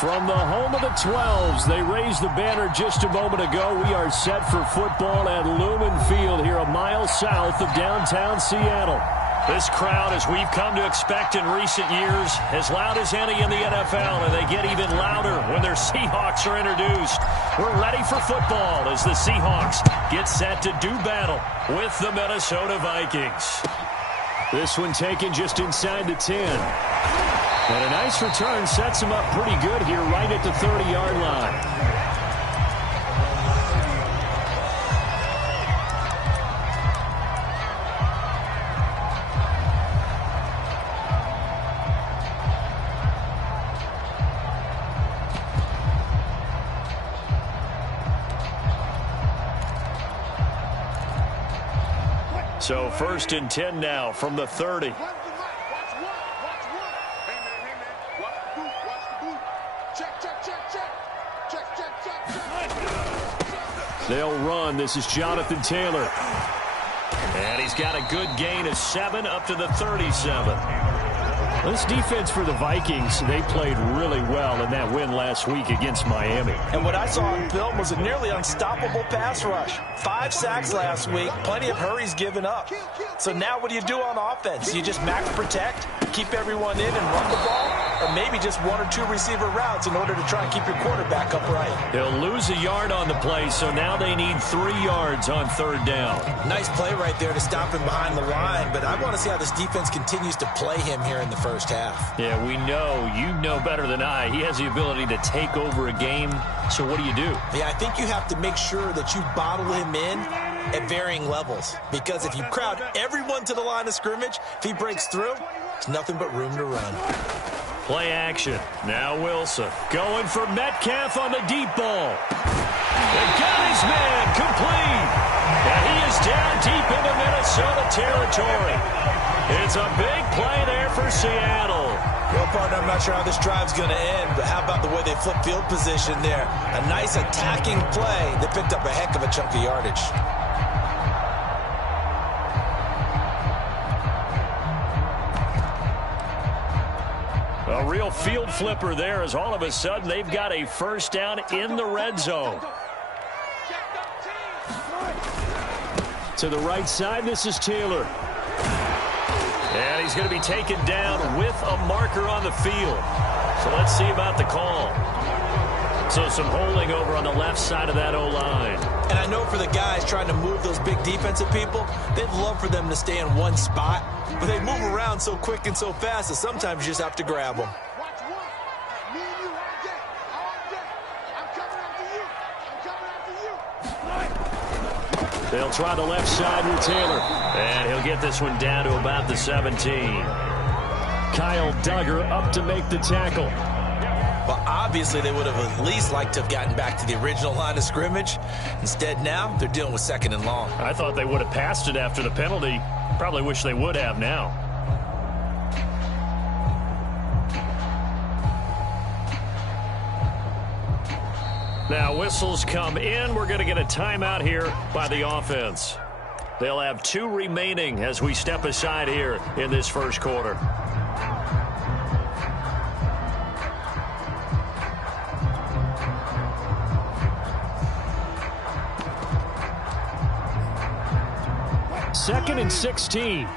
From the home of the 12s, they raised the banner just a moment ago. We are set for football at Lumen Field here a mile south of downtown Seattle. This crowd, as we've come to expect in recent years, as loud as any in the NFL, and they get even louder when their Seahawks are introduced. We're ready for football as the Seahawks get set to do battle with the Minnesota Vikings. This one taken just inside the 10. And a nice return sets him up pretty good here right at the 30-yard line. So 1st and 10 now from the 30. They'll run. This is Jonathan Taylor. And he's got a good gain of 7 up to the 37. This defense for the Vikings, they played really well in that win last week against Miami. And what I saw on film was a nearly unstoppable pass rush. 5 sacks last week, plenty of hurries given up. So now what do you do on offense? You just max protect, keep everyone in and run the ball? Or maybe just 1 or 2 receiver routes in order to try and keep your quarterback upright. They'll lose a yard on the play, so now they need 3 yards on 3rd down. Nice play right there to stop him behind the line, but I want to see how this defense continues to play him here in the first half. Yeah, we know. You know better than I. He has the ability to take over a game, so what do you do? Yeah, I think you have to make sure that you bottle him in at varying levels, because if you crowd everyone to the line of scrimmage, if he breaks through, there's nothing but room to run. Play action. Now Wilson going for Metcalf on the deep ball. They got his man complete. And he is down deep into Minnesota territory. It's a big play there for Seattle. Well, partner, I'm not sure how this drive's going to end, but how about the way they flip field position there? A nice attacking play that picked up a heck of a chunk of yardage. A real field flipper there as all of a sudden they've got a first down in the red zone. To the right side, this is Taylor. And he's going to be taken down with a marker on the field. So let's see about the call. So some holding over on the left side of that O-line. And I know for the guys trying to move those big defensive people, they'd love for them to stay in one spot. But they move around so quick and so fast that sometimes you just have to grab them. They'll try the left side with Taylor. And he'll get this one down to about the 17. Kyle Duggar up to make the tackle. Well, obviously they would have at least liked to have gotten back to the original line of scrimmage. Instead now, they're dealing with 2nd and long. I thought they would have passed it after the penalty. Probably wish they would have now. Now whistles come in. We're going to get a timeout here by the offense. They'll have 2 remaining as we step aside here in this first quarter. Second and 16.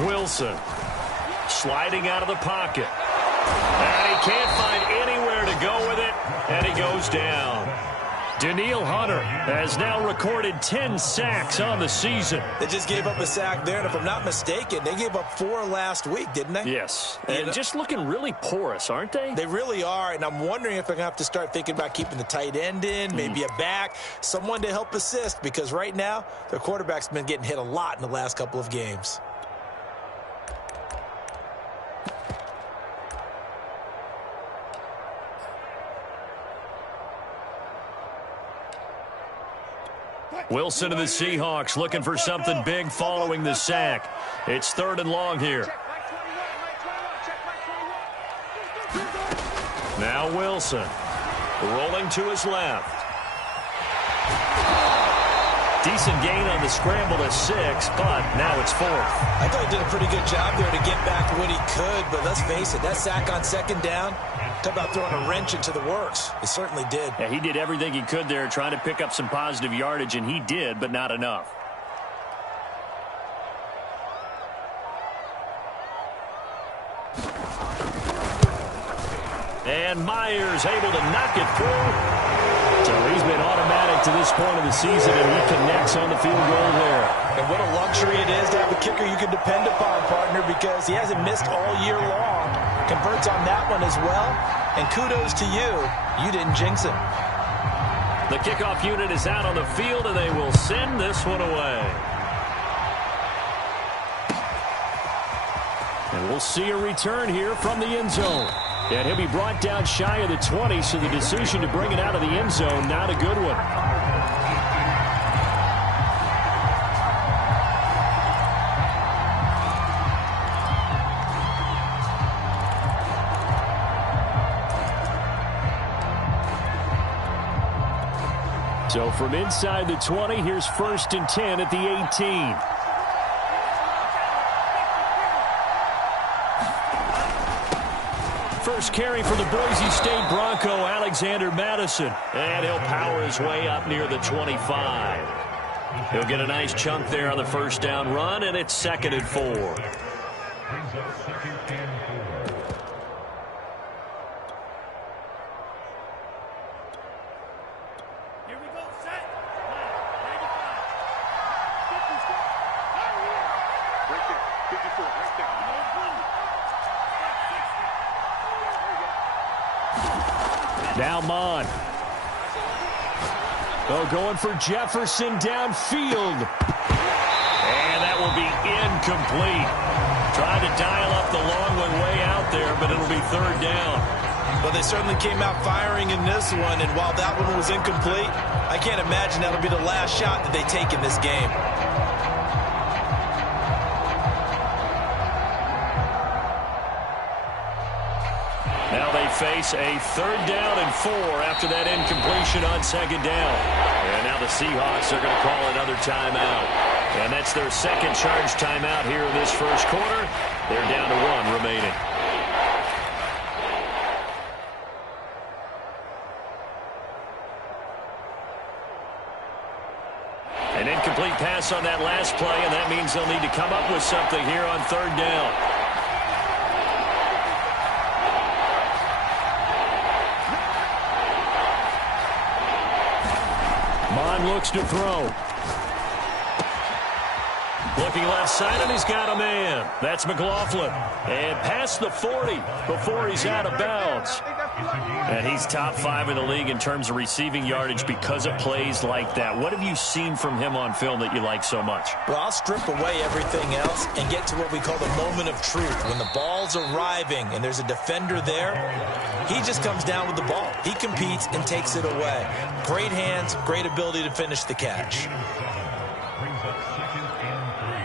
Wilson sliding out of the pocket. And he can't find anywhere to go with it, and he goes down. Danielle Hunter has now recorded 10 sacks on the season. They just gave up a sack there, and if I'm not mistaken, they gave up 4 last week, didn't they? Yes, and just looking really porous, aren't they? They really are, and I'm wondering if they're going to have to start thinking about keeping the tight end in, maybe a back, someone to help assist, because right now, their quarterback's been getting hit a lot in the last couple of games. Wilson and the Seahawks looking for something big following the sack. It's 3rd and long here. Now Wilson rolling to his left. Decent gain on the scramble to 6, but now it's 4th. I thought he did a pretty good job there to get back what he could, but let's face it, that sack on 2nd down, talk about throwing a wrench into the works. It certainly did. Yeah, he did everything he could there trying to pick up some positive yardage, and he did, but not enough. And Myers able to knock it through. So he's been automatic to this point of the season, and he connects on the field goal there. And what a luxury it is to have a kicker you can depend upon, partner, because he hasn't missed all year long. Converts on that one as well. And kudos to you. You didn't jinx him. The kickoff unit is out on the field, and they will send this one away. And we'll see a return here from the end zone. And he'll be brought down shy of the 20, so the decision to bring it out of the end zone, not a good one. So from inside the 20, here's 1st and 10 at the 18. First carry for the Boise State Bronco, Alexander Madison. And he'll power his way up near the 25. He'll get a nice chunk there on the 1st down run, and it's 2nd and 4. Now Mon. Oh, going for Jefferson downfield. And that will be incomplete. Trying to dial up the long one way out there, but it'll be 3rd down. Well, they certainly came out firing in this one, and while that one was incomplete, I can't imagine that'll be the last shot that they take in this game. Now they face a 3rd down and 4 after that incompletion on 2nd down. And now the Seahawks are going to call another timeout. And that's their 2nd charge timeout here in this 1st quarter. They're down to 1 remaining. An incomplete pass on that last play, and that means they'll need to come up with something here on 3rd down. Looks to throw. Looking left side, and he's got a man. That's McLaughlin. And past the 40 before he's out of bounds. And he's top 5 in the league in terms of receiving yardage because of plays like that. What have you seen from him on film that you like so much? Well, I'll strip away everything else and get to what we call the moment of truth. When the ball's arriving and there's a defender there, he just comes down with the ball. He competes and takes it away. Great hands, great ability to finish the catch.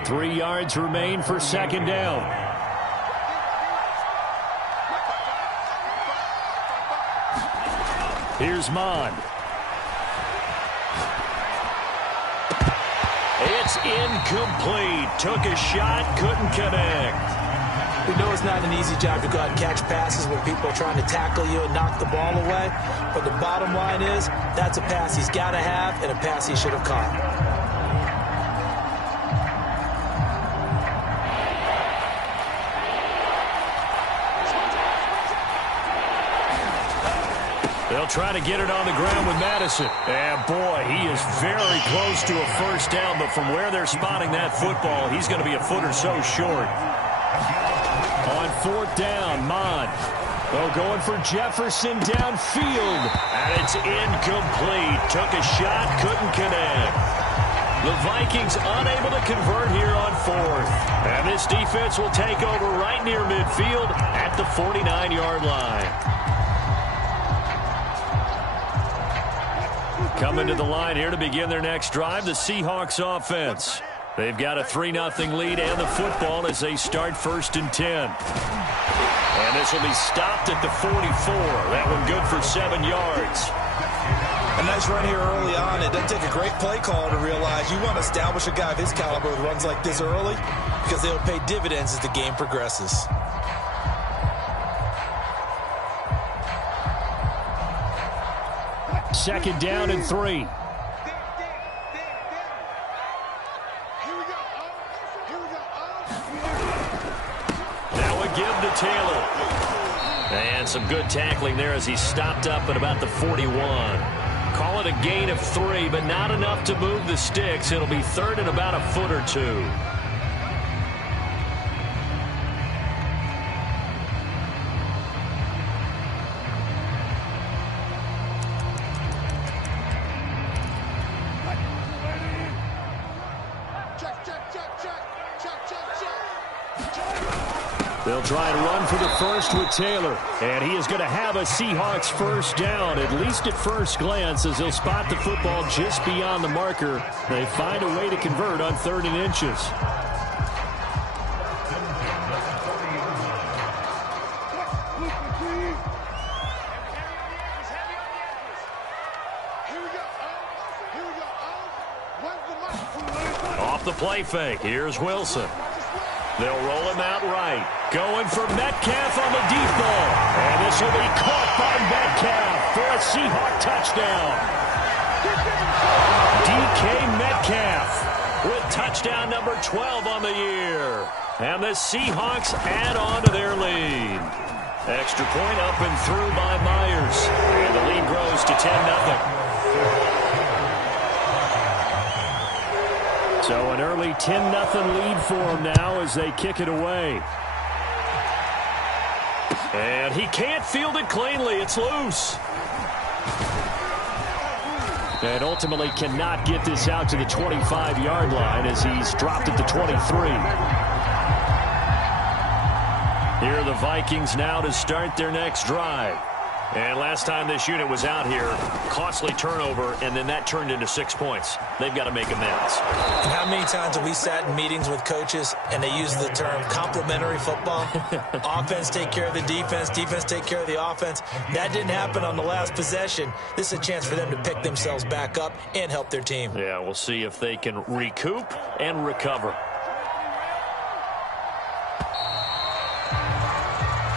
3 yards remain for 2nd down. Here's Mon. It's incomplete. Took a shot, couldn't connect. We know it's not an easy job to go out and catch passes when people are trying to tackle you and knock the ball away. But the bottom line is, that's a pass he's got to have and a pass he should have caught. They'll try to get it on the ground with Madison. And boy, he is very close to a 1st down, but from where they're spotting that football, he's going to be a foot or so short. On 4th down, Mon. Oh, going for Jefferson downfield. And it's incomplete. Took a shot, couldn't connect. The Vikings unable to convert here on 4th. And this defense will take over right near midfield at the 49-yard line. Coming to the line here to begin their next drive, the Seahawks offense. They've got a 3-0 lead and the football as they start 1st and 10. And this will be stopped at the 44. That one good for 7 yards. A nice run here early on. It doesn't take a great play caller to realize you want to establish a guy of his caliber with runs like this early because they'll pay dividends as the game progresses. Second down and 3. Now a give to Taylor. And some good tackling there as he stopped up at about the 41. Call it a gain of 3, but not enough to move the sticks. It'll be third and about a foot or two. They'll try and run for the first with Taylor. And he is going to have a Seahawks first down, at least at first glance, as he'll spot the football just beyond the marker. They find a way to convert on 3rd and inches. Off the play fake, here's Wilson. They'll roll him out right. Going for Metcalf on the deep ball. And this will be caught by Metcalf for a Seahawk touchdown. DK Metcalf with touchdown number 12 on the year. And the Seahawks add on to their lead. Extra point up and through by Myers. And the lead grows to 10-0. So an early 10-0 lead for them now as they kick it away. And he can't field it cleanly. It's loose. And ultimately cannot get this out to the 25-yard line as he's dropped at the 23. Here are the Vikings now to start their next drive. And last time this unit was out here, costly turnover, and then that turned into 6 points. They've got to make amends. And how many times have we sat in meetings with coaches and they use the term complementary football? Offense take care of the defense, defense take care of the offense. That didn't happen on the last possession. This is a chance for them to pick themselves back up and help their team. Yeah, we'll see if they can recoup and recover.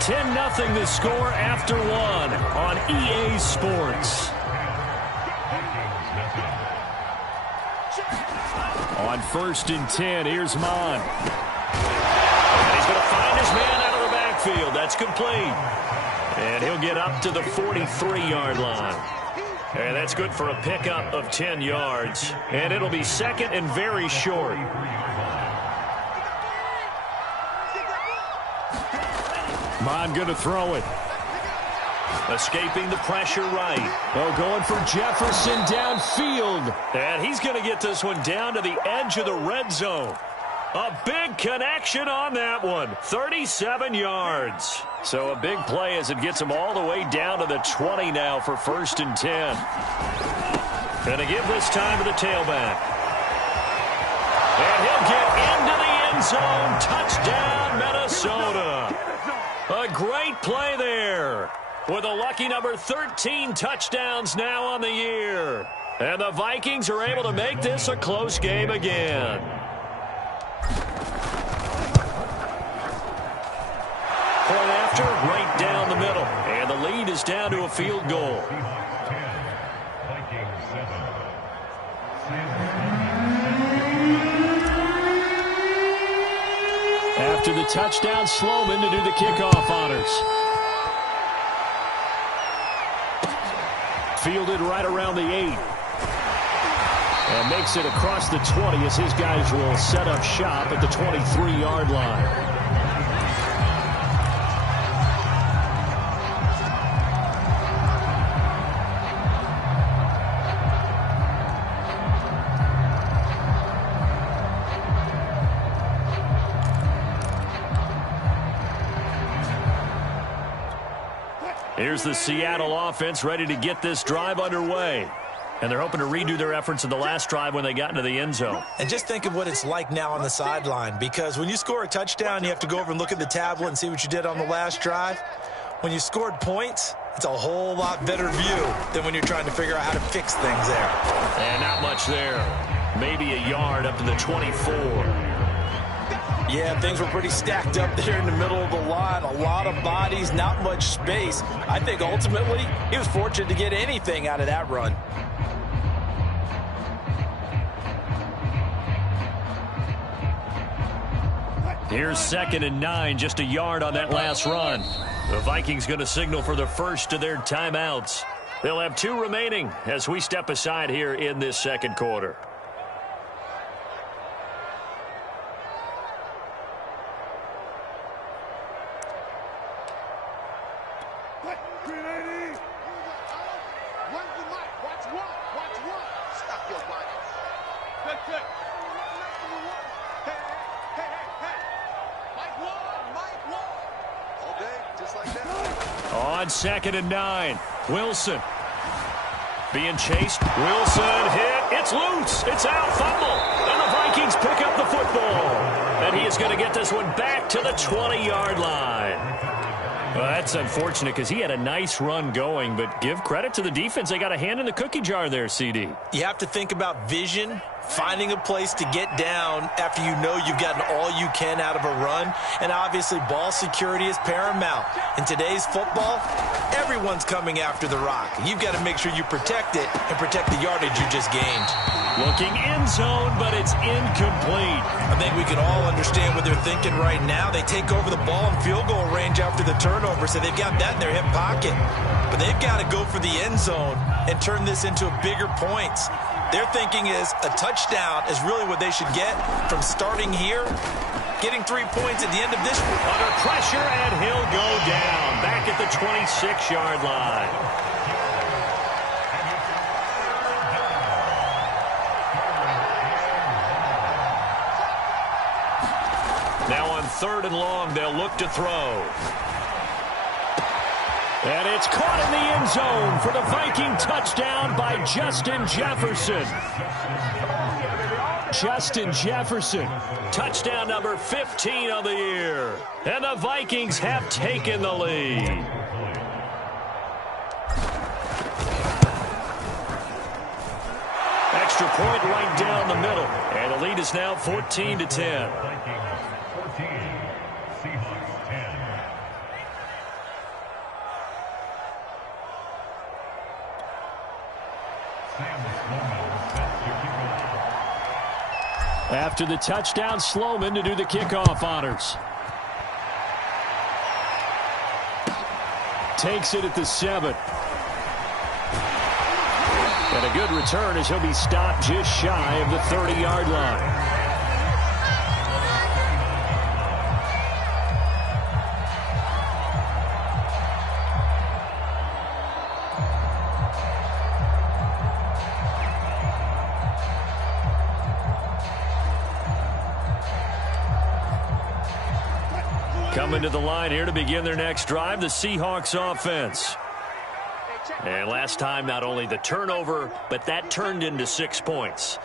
10-0 the score after 1 on EA Sports. On 1st and 10, here's Mon. And he's going to find his man out of the backfield. That's complete. And he'll get up to the 43-yard line. And that's good for a pickup of 10 yards. And it'll be second and very short. Mon going to throw it. Escaping the pressure right. Oh, going for Jefferson downfield. And he's going to get this one down to the edge of the red zone. A big connection on that one. 37 yards. So a big play as it gets him all the way down to the 20 now for 1st and 10. Going to give this time to the tailback. And he'll get into the end zone. Touchdown, Minnesota. A great play there with a lucky number 13 touchdowns now on the year. And the Vikings are able to make this a close game again. Point after, right down the middle. And the lead is down to a field goal. After the touchdown, Sloman to do the kickoff honors. Fielded right around the 8. And makes it across the 20 as his guys will set up shop at the 23-yard line. Here's the Seattle offense ready to get this drive underway. And they're hoping to redo their efforts in the last drive when they got into the end zone. And just think of what it's like now on the sideline, because when you score a touchdown, you have to go over and look at the tablet and see what you did on the last drive. When you scored points, It's a whole lot better view than when you're trying to figure out how to fix things there. And not much there. Maybe a yard up to the 24. Yeah, things were pretty stacked up there in the middle of the line. A lot of bodies, not much space. I think ultimately he was fortunate to get anything out of that run. Here's 2nd and 9, just a yard on that last run. The Vikings going to signal for the first of their timeouts. They'll have 2 remaining as we step aside here in this second quarter. On 2nd and 9, Wilson being chased. Wilson hit. It's loose. It's out. Fumble. And the Vikings pick up the football. And he is going to get this one back to the 20-yard line. Well, that's unfortunate because he had a nice run going, but give credit to the defense. They got a hand in the cookie jar there, CD. You have to think about vision, finding a place to get down after you know you've gotten all you can out of a run. And obviously, ball security is paramount. In today's football, everyone's coming after the rock. You've got to make sure you protect it and protect the yardage you just gained. Looking end zone, but it's incomplete. I think we can all understand what they're thinking right now. They take over the ball in field goal range after the turnover, so they've got that in their hip pocket. But they've got to go for the end zone and turn this into bigger points. Their thinking is a touchdown is really what they should get from starting here, getting 3 points at the end of this. Under pressure, and he'll go down back at the 26-yard line. Now on 3rd and long, they'll look to throw. And it's caught in the end zone for the Viking touchdown by Justin Jefferson. Justin Jefferson, touchdown number 15 of the year. And the Vikings have taken the lead. Extra point right down the middle. And the lead is now 14-10. After the touchdown, Sloman to do the kickoff honors. Takes it at the 7. And a good return as he'll be stopped just shy of the 30-yard line. Coming to the line here to begin their next drive, the Seahawks offense. And last time, not only the turnover, but that turned into 6 points.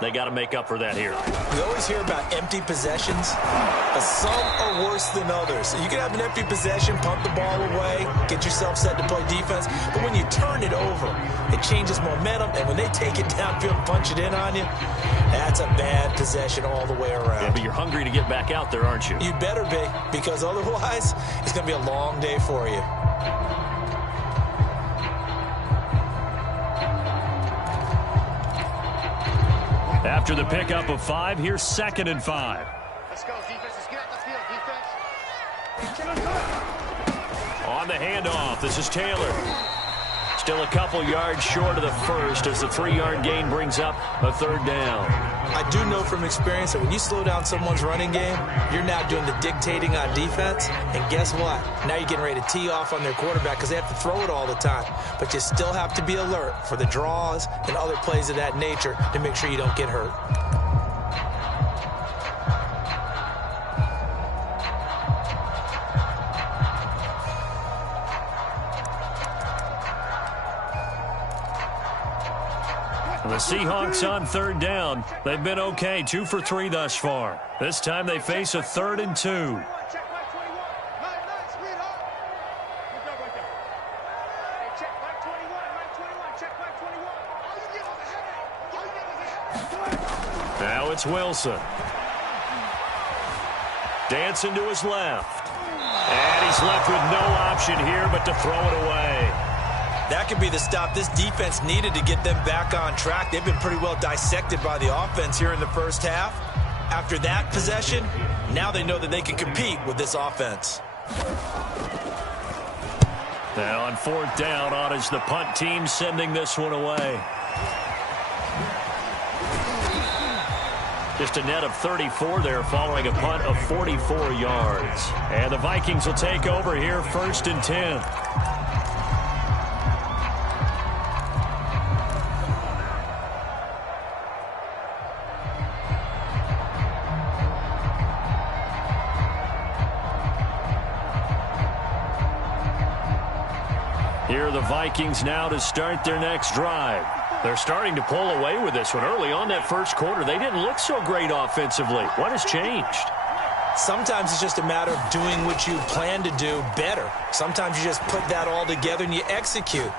They got to make up for that here. We always hear about empty possessions, but some are worse than others. You can have an empty possession, pump the ball away, get yourself set to play defense, but when you turn it over, it changes momentum, and when they take it downfield and punch it in on you, that's a bad possession all the way around. Yeah, but you're hungry to get back out there, aren't you? You better be, because otherwise, it's going to be a long day for you. After the pickup of 5, here's 2nd and 5. Let's go, defense. Let's get out the field, defense. On the handoff, this is Taylor. Still a couple yards short of the first as the 3-yard gain brings up a 3rd down. I do know from experience that when you slow down someone's running game, you're now doing the dictating on defense. And guess what? Now you're getting ready to tee off on their quarterback because they have to throw it all the time. But you still have to be alert for the draws and other plays of that nature to make sure you don't get hurt. The Seahawks on 3rd down. They've been okay, 2 for 3 thus far. This time they face a 3rd and 2. it's Wilson. Dancing to his left. And he's left with no option here but to throw it away. That could be the stop this defense needed to get them back on track. They've been pretty well dissected by the offense here in the first half. After that possession, now they know that they can compete with this offense. Now on fourth down, on is the punt team sending this one away. Just a net of 34 there following a punt of 44 yards. And the Vikings will take over here, 1st and 10. Here are the Vikings now to start their next drive. They're starting to pull away with this one. Early on that first quarter, they didn't look so great offensively. What has changed? Sometimes it's just a matter of doing what you plan to do better. Sometimes you just put that all together and you execute.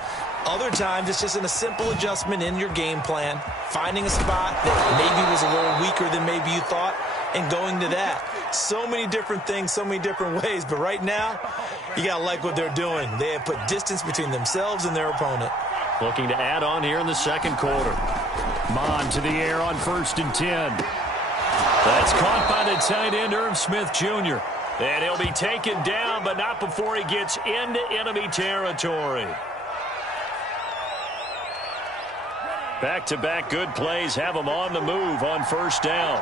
Other times it's just a simple adjustment in your game plan, finding a spot that maybe was a little weaker than maybe you thought, and going to that. So many different things, so many different ways, but right now, you got to like what they're doing. They have put distance between themselves and their opponent. Looking to add on here in the second quarter. Mon to the air on 1st and 10. That's caught by the tight end, Irv Smith Jr. And he'll be taken down, but not before he gets into enemy territory. Back-to-back good plays have him on the move on 1st down.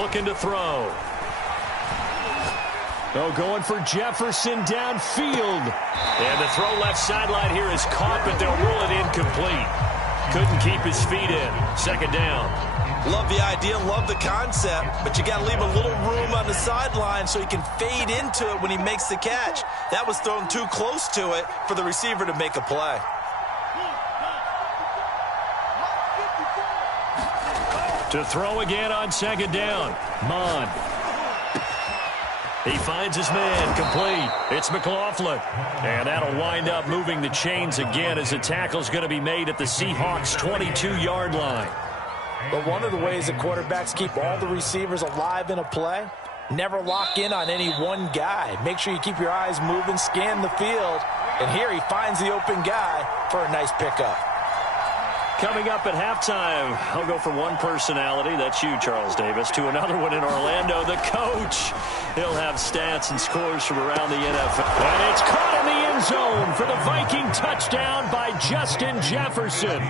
Looking to throw. Oh, going for Jefferson downfield. And the throw left sideline here is caught, but they'll rule it incomplete. Couldn't keep his feet in. 2nd down. Love the idea, love the concept, but you got to leave a little room on the sideline so he can fade into it when he makes the catch. That was thrown too close to it for the receiver to make a play. To throw again on 2nd down. Mon. He finds his man, complete. It's McLaughlin. And that'll wind up moving the chains again as the tackle's going to be made at the Seahawks' 22-yard line. But one of the ways that quarterbacks keep all the receivers alive in a play, never lock in on any one guy. Make sure you keep your eyes moving, scan the field. And here he finds the open guy for a nice pickup. Coming up at halftime, I'll go from one personality, that's you, Charles Davis, to another one in Orlando, the coach. He'll have stats and scores from around the NFL. And it's caught in the end zone for the Viking touchdown by Justin Jefferson.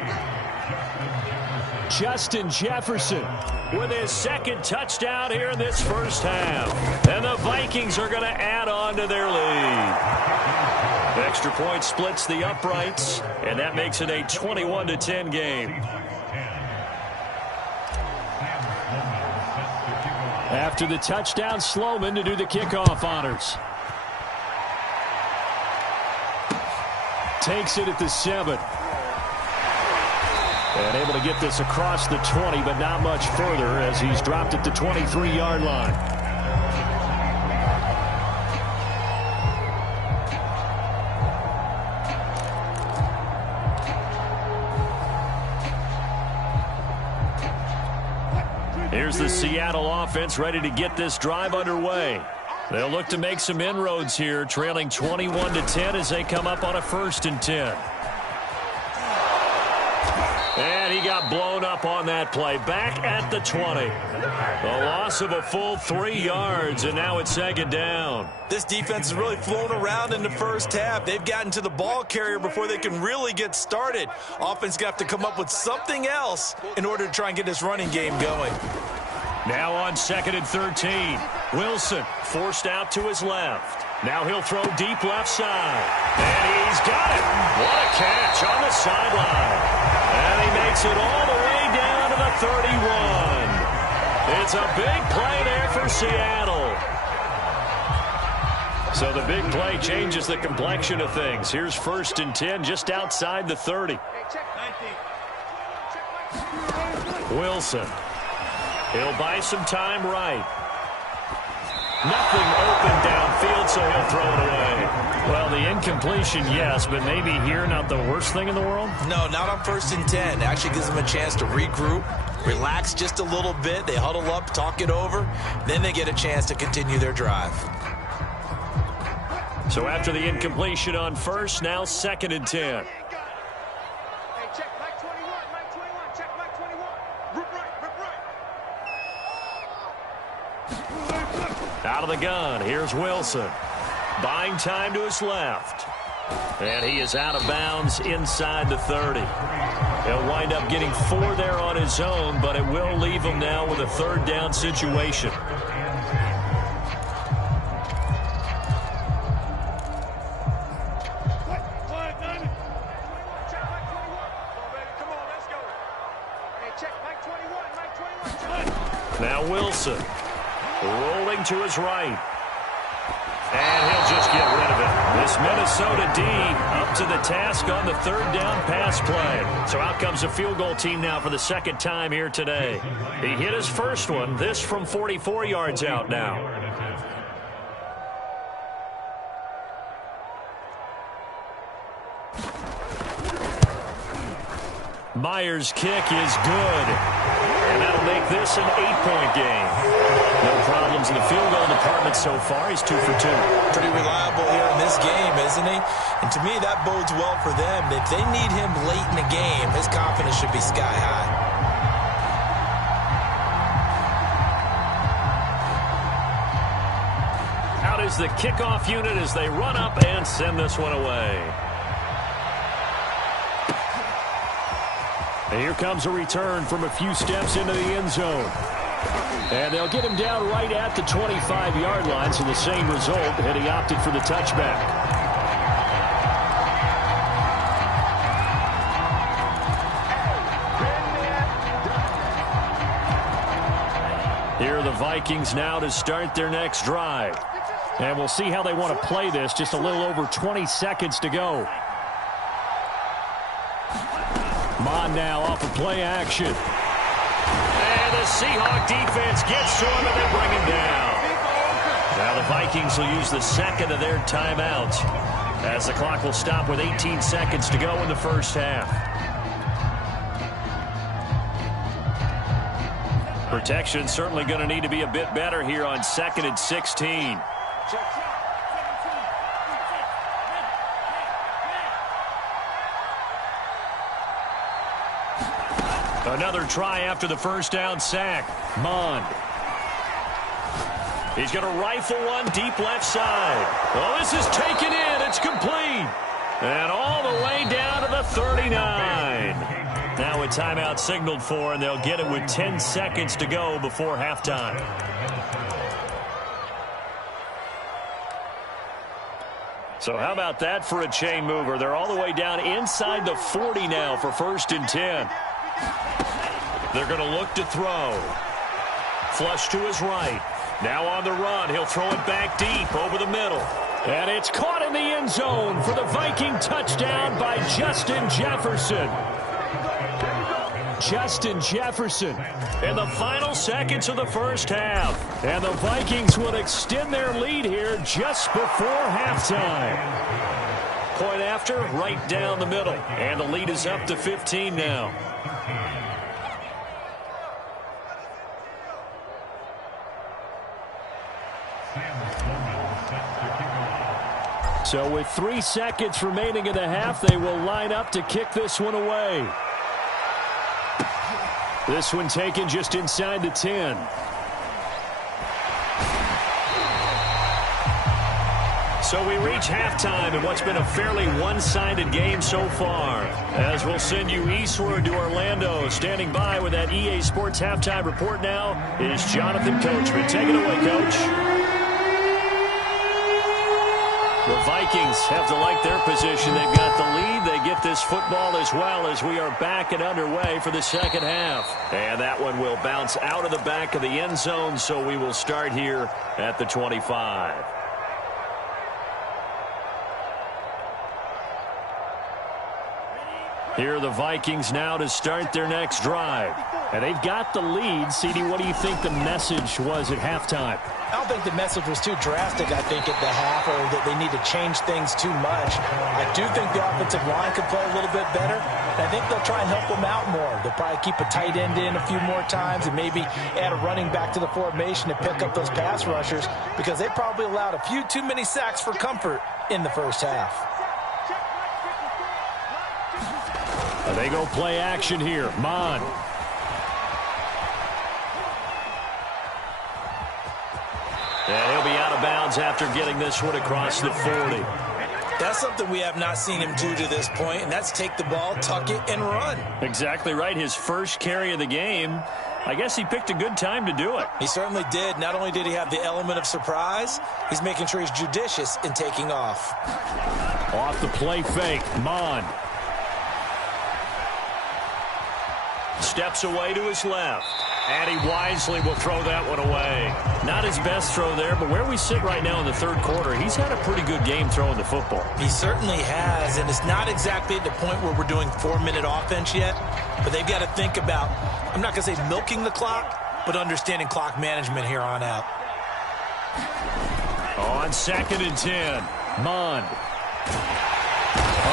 Justin Jefferson with his 2nd touchdown here in this first half. And the Vikings are going to add on to their lead. Extra point splits the uprights, and that makes it a 21-10 game. After the touchdown, Sloman to do the kickoff honors. Takes it at the 7. And able to get this across the 20, but not much further as he's dropped at the 23-yard line. Here's the Seattle offense ready to get this drive underway. They'll look to make some inroads here, trailing 21-10 as they come up on a 1st and 10. And he got blown up on that play. Back at the 20. A loss of a full 3 yards, and now it's 2nd down. This defense has really flown around in the first half. They've gotten to the ball carrier before they can really get started. Offense got to come up with something else in order to try and get this running game going. Now on 2nd and 13. Wilson forced out to his left. Now he'll throw deep left side. And he's got it. What a catch on the sideline. And he makes it all the way down to the 31. It's a big play there for Seattle. So the big play changes the complexion of things. Here's 1st and 10 just outside the 30. Wilson. He'll buy some time right. Nothing open downfield, so he'll throw it away. Well, the incompletion, yes, but maybe here not the worst thing in the world? No, not on 1st and 10. It actually gives them a chance to regroup, relax just a little bit. They huddle up, talk it over. Then they get a chance to continue their drive. So after the incompletion on 1st, now 2nd and 10. Check Mike 21, Mike 21, check Mike 21. Rip right. Out of the gun, here's Wilson. Buying time to his left. And he is out of bounds inside the 30. He'll wind up getting 4 there on his own, but it will leave him now with a 3rd down situation. Now Wilson, rolling to his right. And he'll just get rid of it. This Minnesota D up to the task on the 3rd down pass play. So out comes a field goal team now for the 2nd time here today. He hit his first one, this from 44 yards out now. Myers' kick is good. And that'll make this an 8-point game. No problems in the field goal department so far. He's 2 for 2. Pretty reliable here in this game, isn't he? And to me, that bodes well for them. If they need him late in the game, his confidence should be sky high. Out is the kickoff unit as they run up and send this one away. And here comes a return from a few steps into the end zone. And they'll get him down right at the 25-yard line, so the same result, and he opted for the touchback. Here are the Vikings now to start their next drive. And we'll see how they want to play this. Just a little over 20 seconds to go. Mon now off of play action. And the Seahawk defense gets to him and they bring him down. Now the Vikings will use the 2nd of their timeouts as the clock will stop with 18 seconds to go in the 1st half. Protection certainly going to need to be a bit better here on 2nd and 16. Another try after the 1st down sack. Mond. He's going to rifle one deep left side. Well, this is taken in. It's complete. And all the way down to the 39. Now a timeout signaled for, and they'll get it with 10 seconds to go before halftime. So how about that for a chain mover? They're all the way down inside the 40 now for 1st and 10. They're going to look to throw. Flush to his right. Now on the run. He'll throw it back deep over the middle. And it's caught in the end zone for the Viking touchdown by Justin Jefferson. Justin Jefferson in the final seconds of the 1st half. And the Vikings will extend their lead here just before halftime. Point after, right down the middle. And the lead is up to 15 now. So with 3 seconds remaining in the half, they will line up to kick this one away. This one taken just inside the 10. So we reach halftime in what's been a fairly one-sided game so far. As we'll send you eastward to Orlando. Standing by with that EA Sports Halftime Report now is Jonathan Coachman. Take it away, Coach. The Vikings have to like their position. They've got the lead. They get this football as well as we are back and underway for the 2nd half. And that one will bounce out of the back of the end zone, so we will start here at the 25. Here are the Vikings now to start their next drive. And they've got the lead. CD, what do you think the message was at halftime? I don't think the message was too drastic, I think, at the half, or that they need to change things too much. I do think the offensive line could play a little bit better. And I think they'll try and help them out more. They'll probably keep a tight end in a few more times and maybe add a running back to the formation to pick up those pass rushers, because they probably allowed a few too many sacks for comfort in the first half. They go play action here. Mond. And he'll be out of bounds after getting this one across the 40. That's something we have not seen him do to this point, and that's take the ball, tuck it, and run. Exactly right. His first carry of the game. I guess he picked a good time to do it. He certainly did. Not only did he have the element of surprise, he's making sure he's judicious in taking off. Off the play fake. Mond. Steps away to his left. And he wisely will throw that one away. Not his best throw there, but where we sit right now in the third quarter, he's had a pretty good game throwing the football. He certainly has, and it's not exactly at the point where we're doing 4-minute offense yet, but they've got to think about, I'm not going to say milking the clock, but understanding clock management here on out. On 2nd and 10, Mond.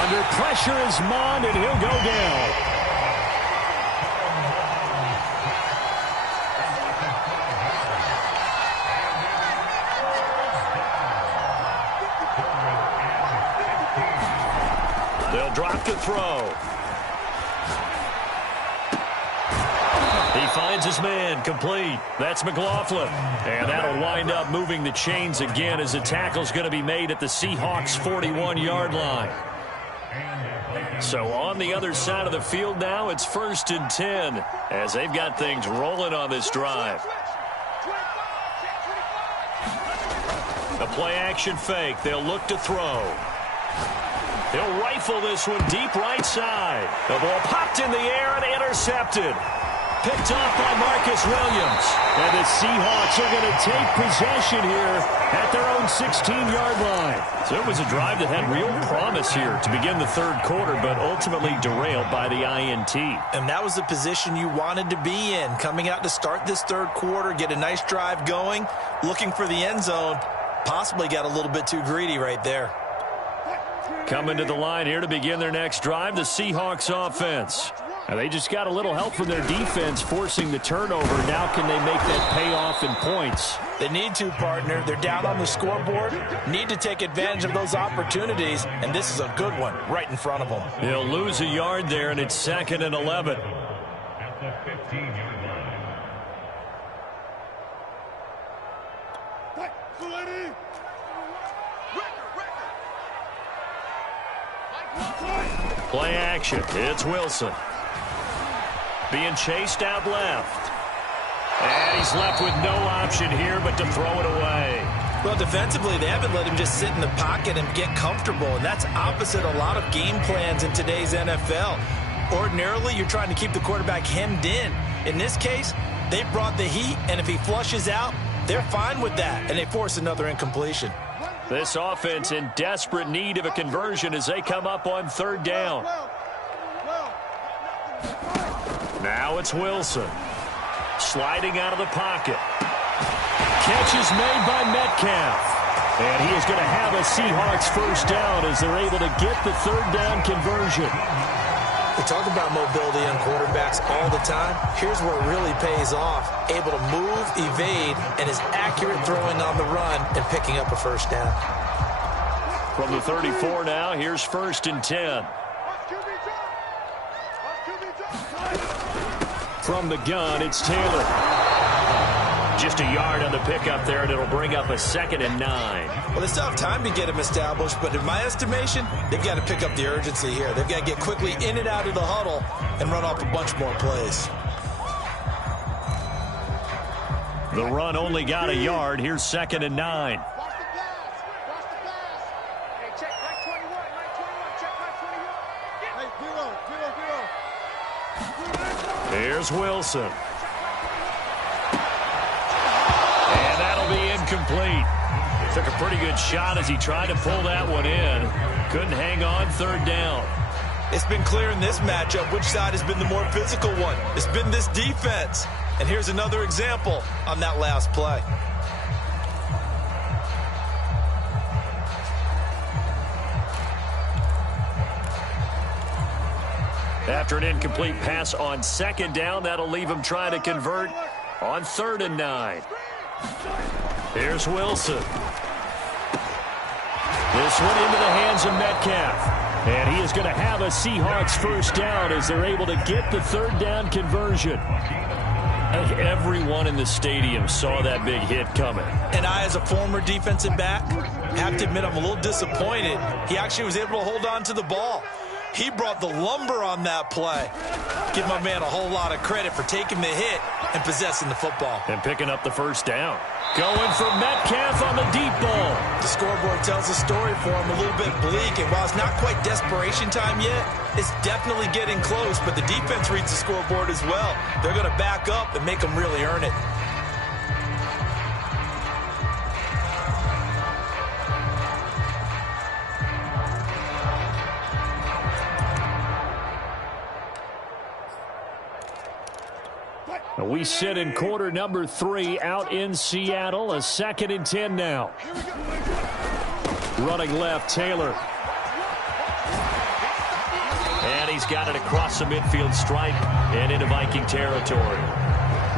Under pressure is Mond, and he'll go down. They'll drop the throw. He finds his man, complete. That's McLaughlin. And that'll wind up moving the chains again as the tackle's going to be made at the Seahawks' 41-yard line. So on the other side of the field now, it's 1st and 10 as they've got things rolling on this drive. A play-action fake. They'll look to throw. He'll rifle this one deep right side. The ball popped in the air and intercepted. Picked off by Marcus Williams. And the Seahawks are going to take possession here at their own 16-yard line. So it was a drive that had real promise here to begin the third quarter, but ultimately derailed by the INT. And that was the position you wanted to be in, coming out to start this third quarter, get a nice drive going, looking for the end zone. Possibly got a little bit too greedy right there. Coming to the line here to begin their next drive, the Seahawks offense. And they just got a little help from their defense forcing the turnover. Now can they make that pay off in points? They need to, partner. They're down on the scoreboard. Need to take advantage of those opportunities, and this is a good one right in front of them. He'll lose a yard there, and it's 2nd and 11. At the 15-yard line. Play action. It's Wilson. Being chased out left. And he's left with no option here but to throw it away. Well, defensively, they haven't let him just sit in the pocket and get comfortable, and that's opposite a lot of game plans in today's NFL. Ordinarily, you're trying to keep the quarterback hemmed in. In this case, they brought the heat, and if he flushes out, they're fine with that, and they force another incompletion. This offense in desperate need of a conversion as they come up on 3rd down. Now it's Wilson. Sliding out of the pocket. Catch is made by Metcalf. And he is going to have a Seahawks 1st down as they're able to get the 3rd down conversion. We talk about mobility on quarterbacks all the time. Here's where it really pays off. Able to move, evade, and is accurate throwing on the run and picking up a 1st down. From the 34 now, here's 1st and 10. From the gun, it's Taylor. Just a yard on the pickup there, and it'll bring up a 2nd and 9. Well, they still have time to get him established, but in my estimation, they've got to pick up the urgency here. They've got to get quickly in and out of the huddle and run off a bunch more plays. The run only got a yard. Here's 2nd and 9. Here's Wilson. And that'll be incomplete. Took a pretty good shot as he tried to pull that one in. Couldn't hang on 3rd down. It's been clear in this matchup which side has been the more physical one. It's been this defense. And here's another example on that last play. After an incomplete pass on second down, that'll leave him trying to convert on 3rd and 9. Here's Wilson. This one into the hands of Metcalf. And he is going to have a Seahawks first down as they're able to get the 3rd down conversion. I think everyone in the stadium saw that big hit coming. And I, as a former defensive back, have to admit I'm a little disappointed. He actually was able to hold on to the ball. He brought the lumber on that play. Give my man a whole lot of credit for taking the hit and possessing the football. And picking up the first down. Going for Metcalf on the deep ball. The scoreboard tells a story for him a little bit bleak, and while it's not quite desperation time yet, it's definitely getting close, but the defense reads the scoreboard as well. They're going to back up and make them really earn it. We sit in quarter number 3 out in Seattle. A 2nd and 10 now. Running left, Taylor. And he's got it across the midfield stripe and into Viking territory.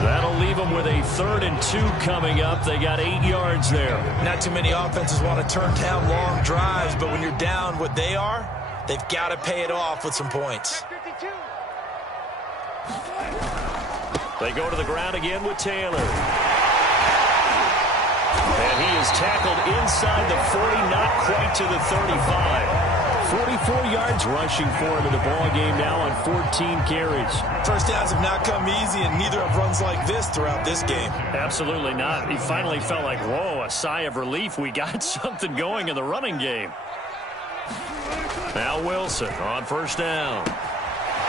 That'll leave them with a 3rd and 2 coming up. They got 8 yards there. Not too many offenses want to turn down long drives, but when you're down what they are, they've got to pay it off with some points. They go to the ground again with Taylor. And he is tackled inside the 40, not quite to the 35. 44 yards rushing for him in the ball game now on 14 carries. First downs have not come easy, and neither have runs like this throughout this game. Absolutely not. He finally felt like, whoa, a sigh of relief. We got something going in the running game. Now Wilson on first down.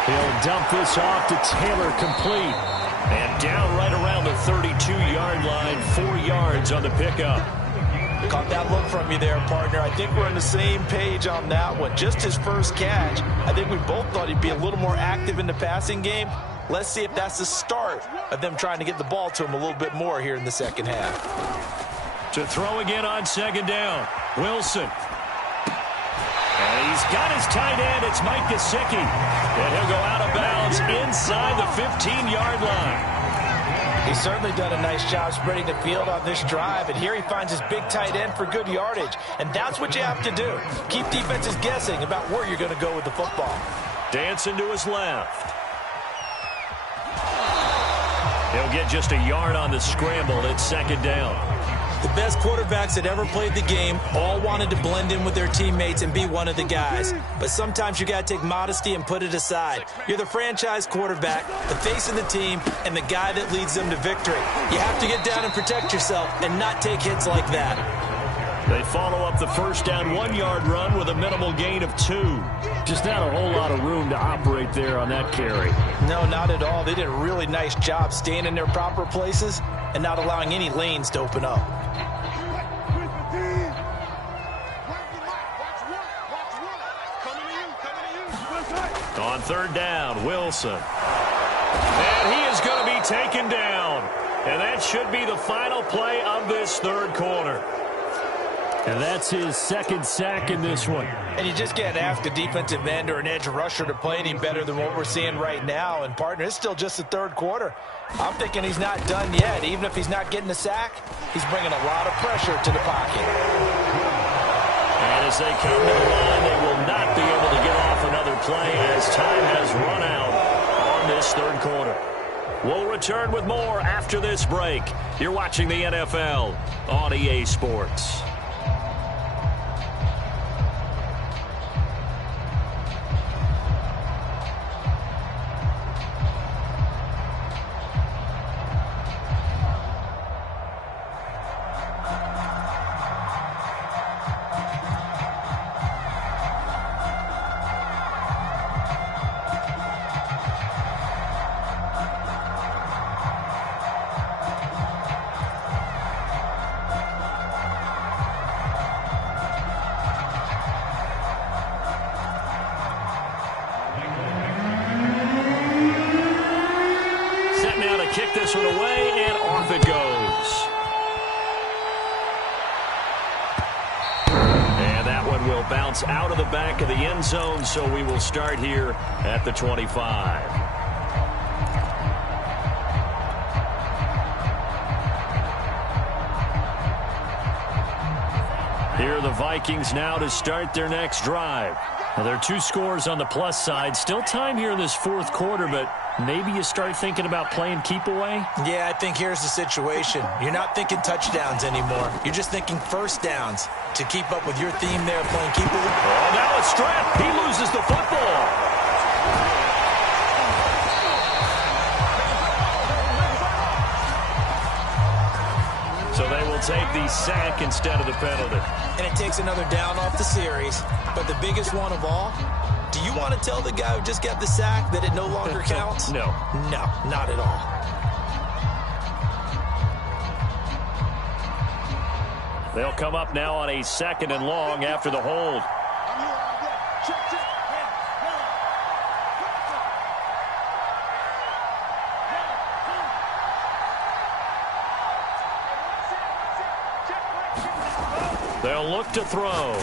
He'll dump this off to Taylor, complete. And down right around the 32-yard line, 4 yards on the pickup. Caught that look from you there, partner. I think we're on the same page on that one. Just his first catch. I think we both thought he'd be a little more active in the passing game. Let's see if that's the start of them trying to get the ball to him a little bit more here in the second half. To throw again on second down, Wilson. And he's got his tight end. It's Mike Gesicki. And he'll go out of bounds inside the 15-yard line. He's certainly done a nice job spreading the field on this drive. And here he finds his big tight end for good yardage. And that's what you have to do. Keep defenses guessing about where you're going to go with the football. Dancing to his left. He'll get just a yard on the scramble at second down. The best quarterbacks that ever played the game all wanted to blend in with their teammates and be one of the guys. But sometimes you got to take modesty and put it aside. You're the franchise quarterback, the face of the team, and the guy that leads them to victory. You have to get down and protect yourself and not take hits like that. They follow up the first down 1-yard run with a minimal gain of 2. Just not a whole lot of room to operate there on that carry. No, not at all. They did a really nice job staying in their proper places and not allowing any lanes to open up. On third down, Wilson. And he is going to be taken down. And that should be the final play of this third quarter. And that's his second sack in this one. And you just can't ask a defensive end or an edge rusher to play any better than what we're seeing right now. And, partner, it's still just the third quarter. I'm thinking he's not done yet. Even if he's not getting a sack, he's bringing a lot of pressure to the pocket. And as they come to the line, they will not be able to get off another play as time has run out on this third quarter. We'll return with more after this break. You're watching the NFL on EA Sports. kick this one away, and off it goes. And that one will bounce out of the back of the end zone, so we will start here at the 25. Here are the Vikings now to start their next drive. Now, there are 2 scores on the plus side. Still time here in this fourth quarter, but maybe you start thinking about playing keep away? Yeah, I think here's the situation. You're not thinking touchdowns anymore. You're just thinking first downs to keep up with your theme there playing keep away. Oh, now a strap. He loses the football. So they will take the sack instead of the penalty. And it takes another down off the series. But the biggest one of all, do you want to tell the guy who just got the sack that it no longer counts? No. No, not at all. They'll come up now on a 2nd and long after the hold. They'll look to throw.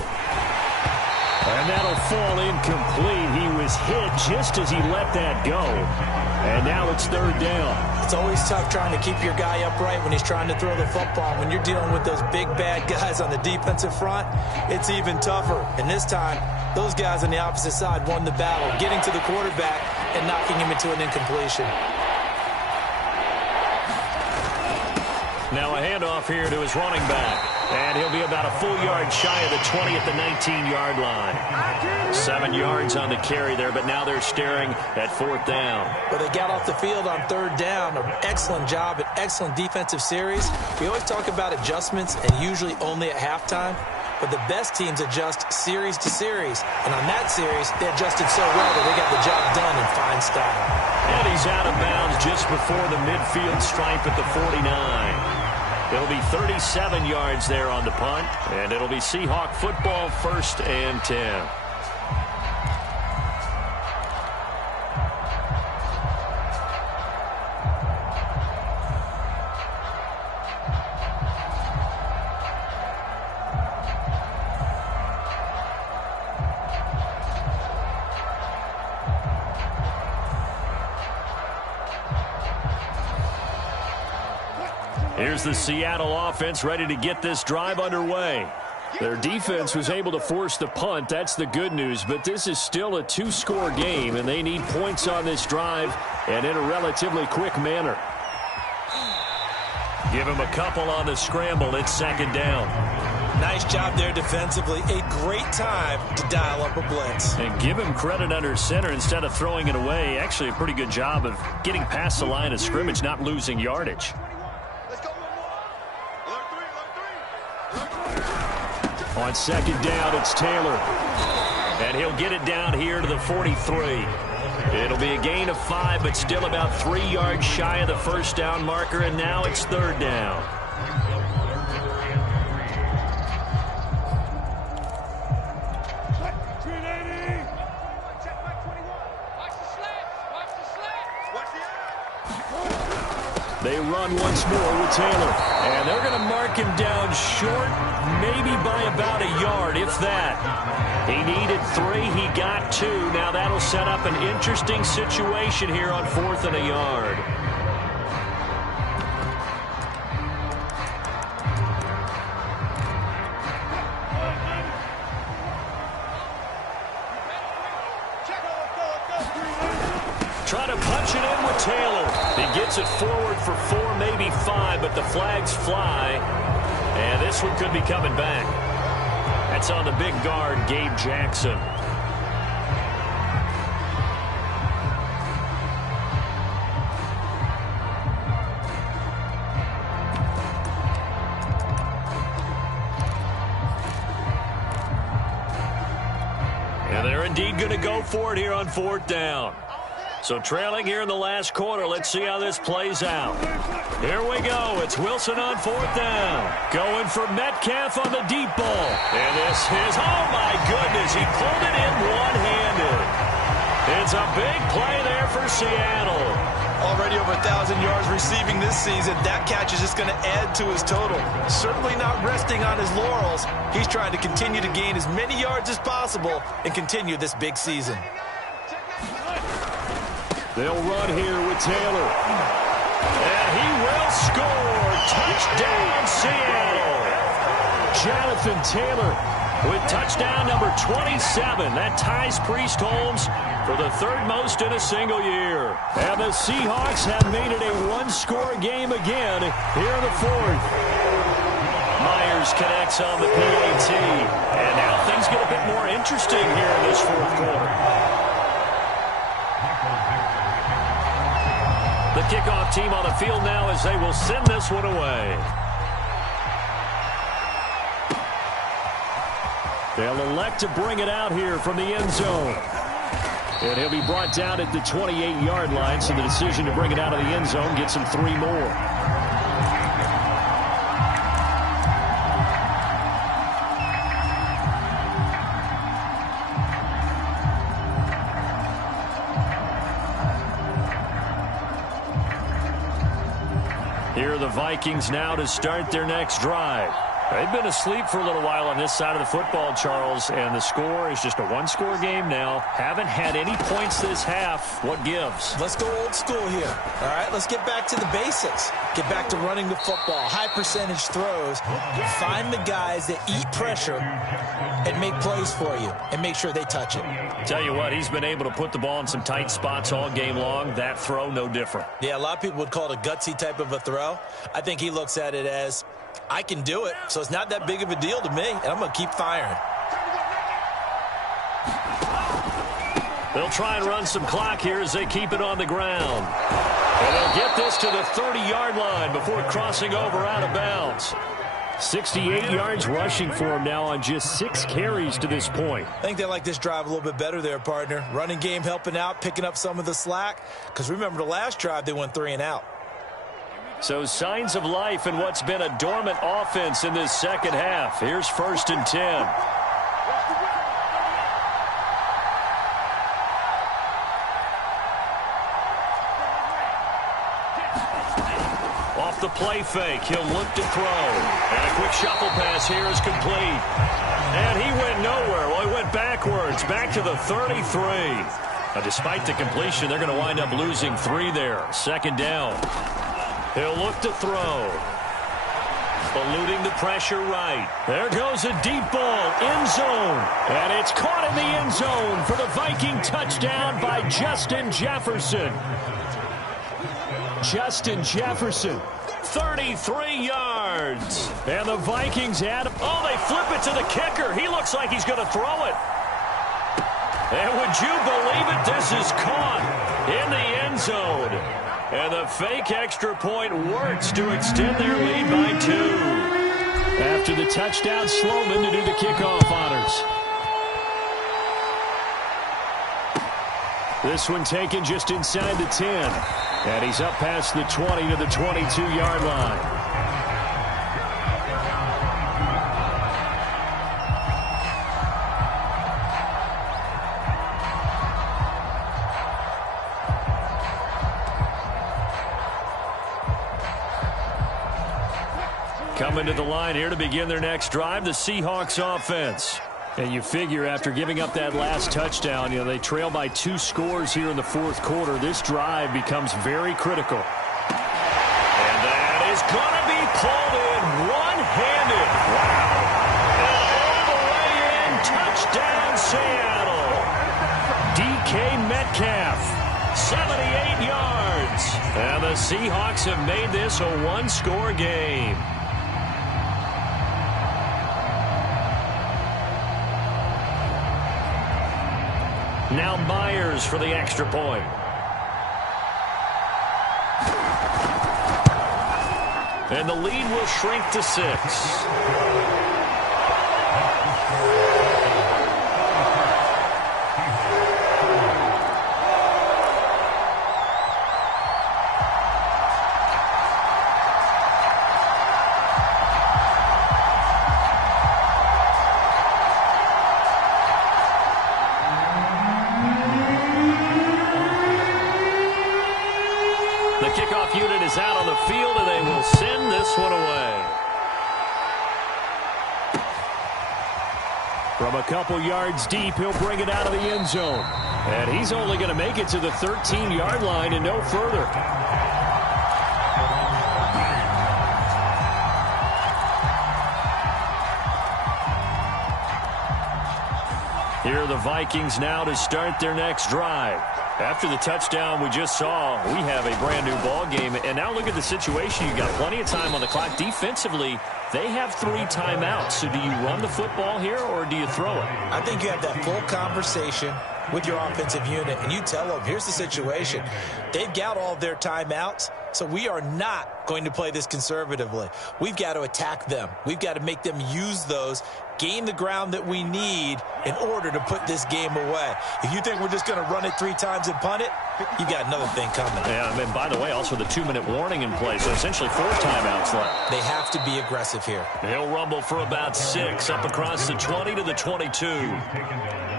And that'll fall incomplete. He was hit just as he let that go. And now it's 3rd down. It's always tough trying to keep your guy upright when he's trying to throw the football. When you're dealing with those big, bad guys on the defensive front, it's even tougher. And this time, those guys on the opposite side won the battle, getting to the quarterback and knocking him into an incompletion. Now a handoff here to his running back. And he'll be about a full yard shy of the 20 at the 19-yard line. 7 yards on the carry there, but now they're staring at 4th down. But they got off the field on 3rd down. An excellent job, an excellent defensive series. We always talk about adjustments, and usually only at halftime. But the best teams adjust series to series. And on that series, they adjusted so well that they got the job done in fine style. And he's out of bounds just before the midfield stripe at the 49. It'll be 37 yards there on the punt, and it'll be Seahawk football, 1st and 10. Here's the Seattle offense ready to get this drive underway. Their defense was able to force the punt. That's the good news. But this is still a 2-score game, and they need points on this drive and in a relatively quick manner. Give him a couple on the scramble. It's 2nd down. Nice job there defensively. A great time to dial up a blitz. And give him credit under center instead of throwing it away. Actually, a pretty good job of getting past the line of scrimmage, not losing yardage. On 2nd down, it's Taylor. And he'll get it down here to the 43. It'll be a gain of 5, but still about 3 yards shy of the 1st down marker, and now it's 3rd down. They run once more with Taylor. And they're going to mark him down short, maybe by about a yard, if that. He needed 3. He got 2. Now that'll set up an interesting situation here on 4th and a yard. Try to punch it in with Taylor. He gets it forward for 4, maybe 5, but the flags fly. And this one could be coming back. That's on the big guard, Gabe Jackson. And they're indeed going to go for it here on 4th down. So trailing here in the last quarter. Let's see how this plays out. Here we go. It's Wilson on 4th down. Going for Metcalf on the deep ball. And this is, oh my goodness, he pulled it in one-handed. It's a big play there for Seattle. Already over 1,000 yards receiving this season. That catch is just going to add to his total. Certainly not resting on his laurels. He's trying to continue to gain as many yards as possible and continue this big season. They'll run here with Taylor. And he will score. Touchdown, Seattle. Jonathan Taylor with touchdown number 27. That ties Priest Holmes for the third most in a single year. And the Seahawks have made it a one-score game again here in the fourth. Myers connects on the PAT. And now things get a bit more interesting here in this fourth quarter. The kickoff team on the field now as they will send this one away. They'll elect to bring it out here from the end zone. And he'll be brought down at the 28-yard line, so the decision to bring it out of the end zone gets him 3 more. Here are the Vikings now to start their next drive. They've been asleep for a little while on this side of the football, Charles, and the score is just a one-score game now. Haven't had any points this half. What gives? Let's go old school here. All right, let's get back to the basics. Get back to running the football, high percentage throws. Find the guys that eat pressure and make plays for you and make sure they touch it. Tell you what, he's been able to put the ball in some tight spots all game long. That throw, no different. Yeah, a lot of people would call it a gutsy type of a throw. I think he looks at it as, I can do it, so it's not that big of a deal to me, and I'm going to keep firing. They'll try and run some clock here as they keep it on the ground. And they'll get this to the 30-yard line before crossing over out of bounds. 68 yards rushing for him now on just 6 carries to this point. I think they like this drive a little bit better there, partner. Running game helping out, picking up some of the slack. Because remember the last drive, they went 3 and out. So signs of life in what's been a dormant offense in this second half. Here's 1st and 10. Off the play fake, he'll look to throw. And a quick shuffle pass here is complete. And he went nowhere. Well, he went backwards, back to the 33. Now, despite the completion, they're going to wind up losing 3 there. 2nd down. He'll look to throw. Eluding the pressure right. There goes a deep ball, end zone. And it's caught in the end zone for the Viking touchdown by Justin Jefferson. Justin Jefferson, 33 yards. And the Vikings add, they flip it to the kicker. He looks like he's going to throw it. And would you believe it? This is caught in the end zone. And the fake extra point works to extend their lead by 2. After the touchdown, Sloman to do the kickoff honors. This one taken just inside the 10. And he's up past the 20 to the 22-yard line. Coming to the line here to begin their next drive, the Seahawks offense. And you figure after giving up that last touchdown, they trail by 2 scores here in the fourth quarter. This drive becomes very critical. And that is going to be pulled in one-handed. Wow. And all the way in, touchdown Seattle. DK Metcalf, 78 yards. And the Seahawks have made this a one-score game. Now Myers for the extra point. And the lead will shrink to 6. The kickoff unit is out on the field, and they will send this one away. From a couple yards deep, he'll bring it out of the end zone. And he's only going to make it to the 13-yard line and no further. Here are the Vikings now to start their next drive. After the touchdown we just saw, we have a brand new ball game. And now look at the situation. You got plenty of time on the clock. Defensively, they have 3 timeouts. So do you run the football here or do you throw it? I think you have that full conversation with your offensive unit, and you tell them, here's the situation. They've got all their timeouts, so we are not going to play this conservatively. We've got to attack them. We've got to make them use those, gain the ground that we need in order to put this game away. If you think we're just going to run it 3 times and punt it, you got another thing coming. Yeah, and by the way, also the 2-minute warning in place, so essentially 4 timeouts left. They have to be aggressive here. He'll rumble for about 6, up across the 20 to the 22.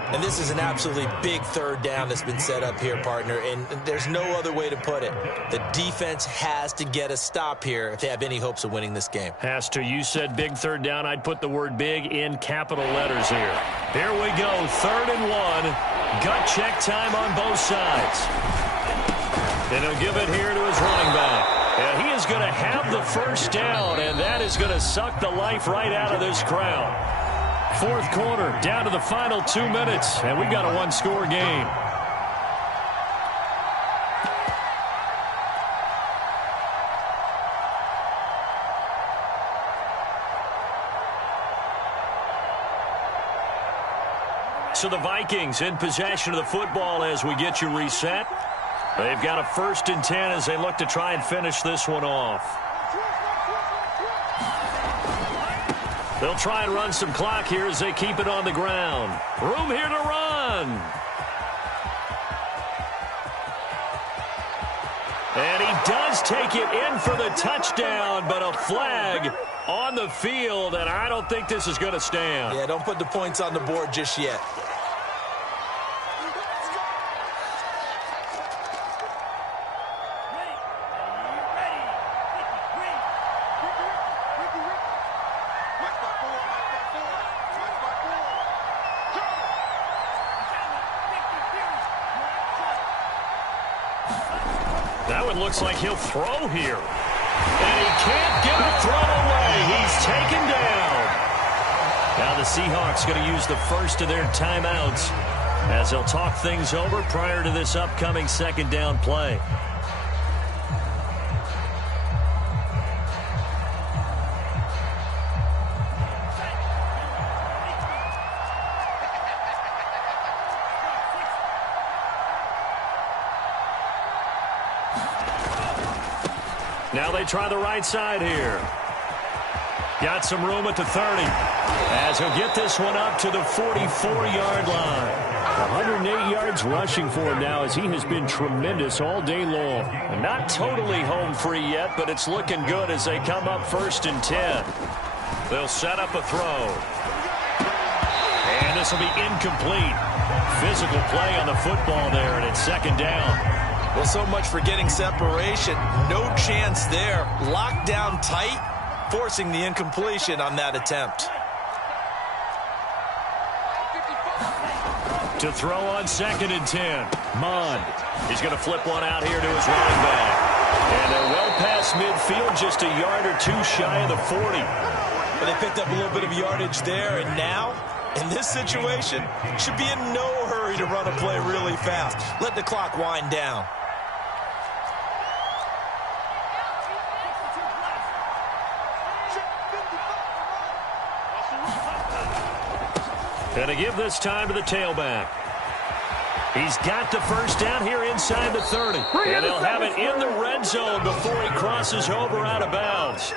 And this is an absolutely big third down that's been set up here, partner, and there's no other way to put it. The defense has to get a stop here if they have any hopes of winning this game. Has to. You said big third down. I'd put the word big in capital letters here. Here we go, 3rd and 1. Gut check time on both sides. And he'll give it here to his running back. And he is going to have the first down, and that is going to suck the life right out of this crowd. 4th quarter, down to the final 2 minutes, and we've got a 1-score game. So the Vikings in possession of the football as we get you reset. They've got a 1st and 10 as they look to try and finish this one off. They'll try and run some clock here as they keep it on the ground. Room here to run. And he does take it in for the touchdown, but a flag on the field, and I don't think this is going to stand. Yeah, don't put the points on the board just yet. That one looks like he'll throw here. And he can't get a throw away. He's taken down. Now the Seahawks going to use the first of their timeouts as they'll talk things over prior to this upcoming 2nd down play. Now they try the right side here. Got some room at the 30. As he'll get this one up to the 44-yard line. 108 yards rushing for him now as he has been tremendous all day long. Not totally home free yet, but it's looking good as they come up 1st and 10. They'll set up a throw. And this will be incomplete. Physical play on the football there, and it's 2nd down. Well, so much for getting separation. No chance there. Locked down tight, forcing the incompletion on that attempt. To throw on 2nd and 10. Mond. He's going to flip one out here to his running back. And they're well past midfield, just a yard or 2 shy of the 40. But they picked up a little bit of yardage there, and now, in this situation, should be in no hurry to run a play really fast. Let the clock wind down. And to give this time to the tailback. He's got the first down here inside the 30. And he'll have it in the red zone before he crosses over out of bounds.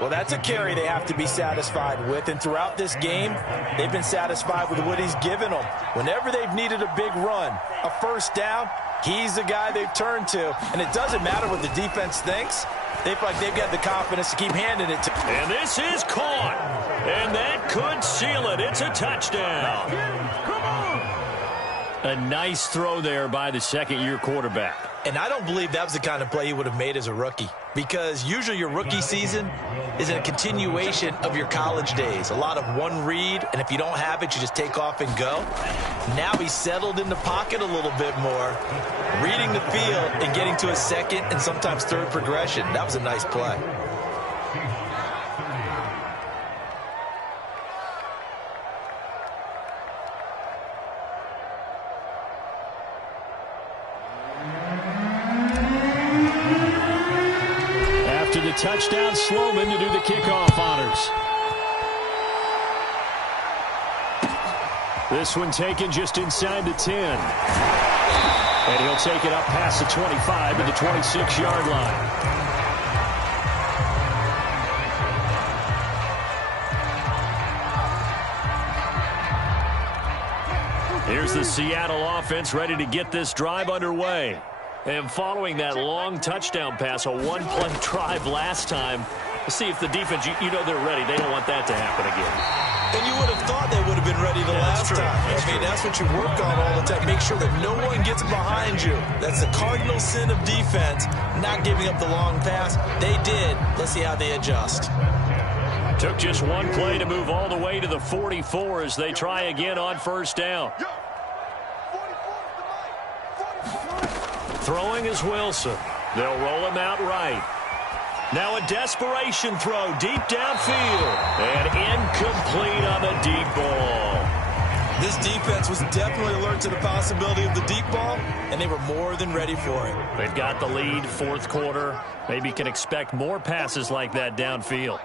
Well, that's a carry they have to be satisfied with. And throughout this game, they've been satisfied with what he's given them. Whenever they've needed a big run, a first down, he's the guy they've turned to. And it doesn't matter what the defense thinks. They feel like they've got the confidence to keep handing it to. And this is caught. And that could seal it. It's a touchdown. A nice throw there by the second-year quarterback. And I don't believe that was the kind of play he would have made as a rookie, because usually your rookie season is a continuation of your college days. A lot of one read, and if you don't have it, you just take off and go. Now he's settled in the pocket a little bit more, reading the field and getting to a second and sometimes third progression. That was a nice play. Touchdown, Sloman to do the kickoff honors. This one taken just inside the 10. And he'll take it up past the 25 to the 26-yard line. Here's the Seattle offense ready to get this drive underway. And following that long touchdown pass, a one-play drive last time, let's see if the defense, you know they're ready. They don't want that to happen again. And you would have thought they would have been ready the last time. That's what you work on all the time. Make sure that no one gets behind you. That's the cardinal sin of defense, not giving up the long pass. They did. Let's see how they adjust. Took just one play to move all the way to the 44 as they try again on first down. Throwing is Wilson. They'll roll him out right. Now a desperation throw deep downfield. And incomplete on the deep ball. This defense was definitely alert to the possibility of the deep ball, and they were more than ready for it. They've got the lead, fourth quarter. Maybe can expect more passes like that downfield.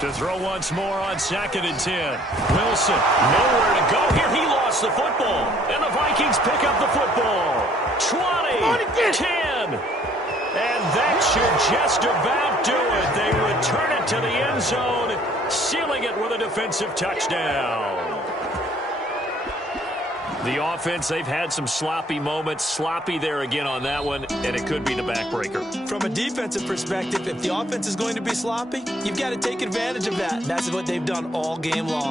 To throw once more on 2nd and 10. Wilson, nowhere to go here. He lost the football. And the Vikings pick up the football. 20, 10. And that should just about do it. They return it to the end zone, sealing it with a defensive touchdown. The offense, they've had some sloppy moments. Sloppy there again on that one, and it could be the backbreaker. From a defensive perspective, if the offense is going to be sloppy, you've got to take advantage of that. And that's what they've done all game long.